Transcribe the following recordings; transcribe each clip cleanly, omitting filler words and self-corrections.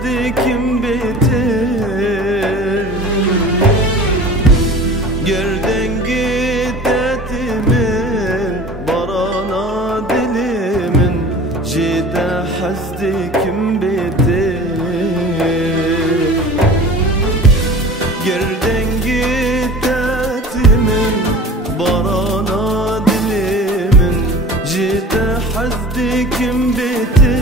حزدكم بيتر Gerden gittetimin barana dilimin Jide حزدكم بيتر Gerden gittetimin barana dilimin Jide حزدكم بيتر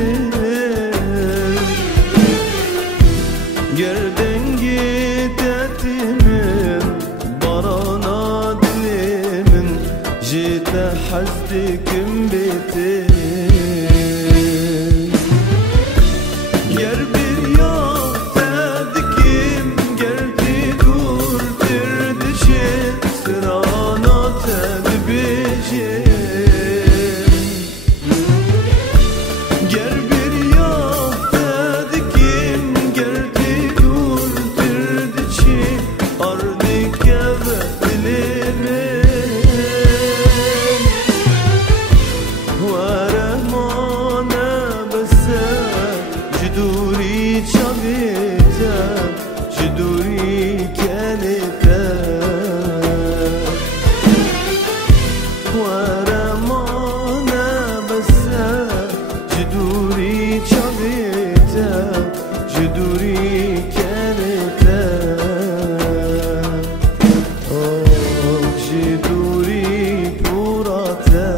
Gerden gittetimin barana dilimin Jide حزدكم بيتر Yer bir yağdadıkim geldi dur dirdi sırana tedbicim Yer bir yağdadıkim geldi dur dirdi ardik eve dilimin Varemane bese Jiduri çavite Jiduri kelite Varemane bese Jiduri çavite Jiduri kelite Oh jiduri purate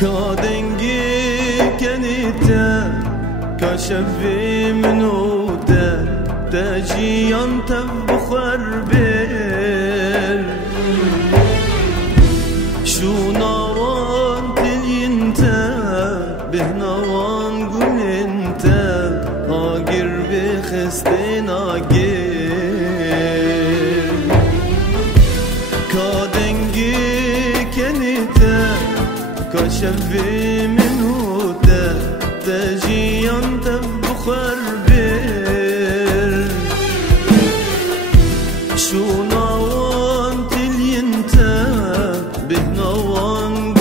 Kadengi kenite Kaşefi minute Tejiyan tevbukhar bir Şunavan tilyinte Bihnavan gülinte Agir bihestin agir Kadengi kenite كشفي منه تجيا تبخر بير شو نوان تلينتا بهنوان